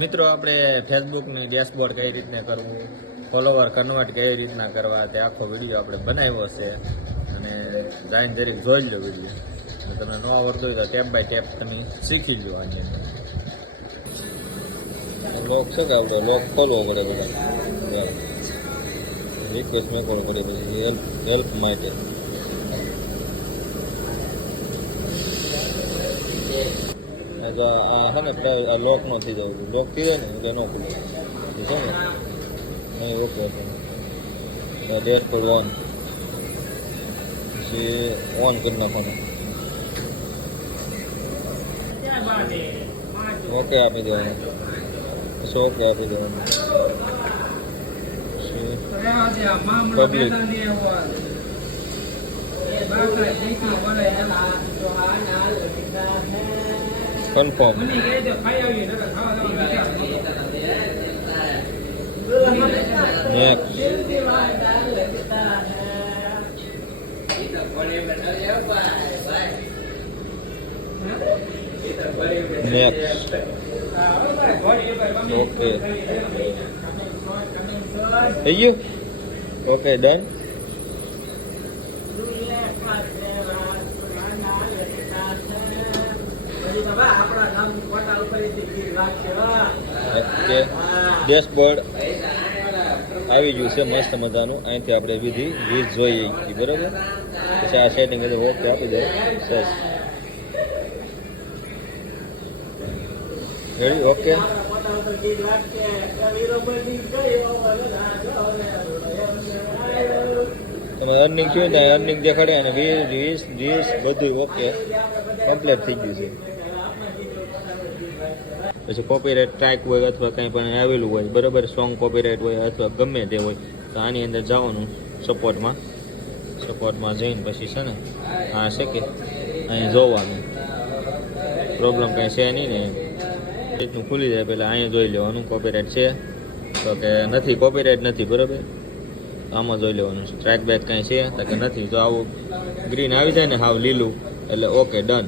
મિત્રો આપણે ફેસબુકની ડેશબોર્ડ કઈ રીતના કરવું, ફોલોવર કન્વર્ટ કઈ રીતના કરવા, તે આખો વિડીયો આપણે બનાવ્યો છે અને જાઈને જરીક જોઈ લો વિડીયો. તમે ન આવડતું હોય તો ટેપ બાય ટેપ તમે શીખી લો. આની અંદર લોક છે કે આપણે લોક ખોલવો પડે બધા, રિક્વેસ્ટ મેળવવો પડે, પછી હેલ્પ માટે તો આ છે ને લોક નો થઈ જવું, લોક થઈ જાય ને એટલે ન ખુલે છે ને અહીં ઓકે ડેશબોર્ડ ઓન, પછી ઓન કરી નાખવાનું, ઓકે આપી દેવાનું, પછી ઓકે આપી દેવાનું, public confirm, next, next, okay થઈ ગયું, ઓકે ડન. ડેશબોર્ડ આવી ગયું છે મસ્ત મજાનું. અહીંથી આપણે વિધિ જોઈએ બરાબર. પછી આ સેટિંગ ઓકે આપી દો, સરસ રેડી. ઓકે તમે અર્નિંગ થયું ને અર્નિંગ દેખાડે અને 20 બધું ઓકે કમ્પ્લીટ થઈ ગયું છે. પછી કોપીરાઇટ સ્ટ્રાઇક હોય અથવા કંઈ પણ આવેલું હોય બરાબર, સોંગ કોપીરાઇટ હોય અથવા ગમે તે હોય તો આની અંદર જવાનું, સપોર્ટમાં જઈને પછી છે ને આ છે કે અહીંયા જોવાનું, પ્રોબ્લેમ કાંઈ છે નહીં ને રીતનું ખુલી જાય. પહેલાં અહીંયા જોઈ લેવાનું કોપીરાઇટ છે તો કે નથી, કોપીરાઇટ નથી બરાબર, આમાં જોઈ લેવાનું સ્ટ્રાઇક બેક કાંઈ છે તો કે નથી. તો આવું ગ્રીન આવી જાય ને હાવ લીલું એટલે ઓકે ડન.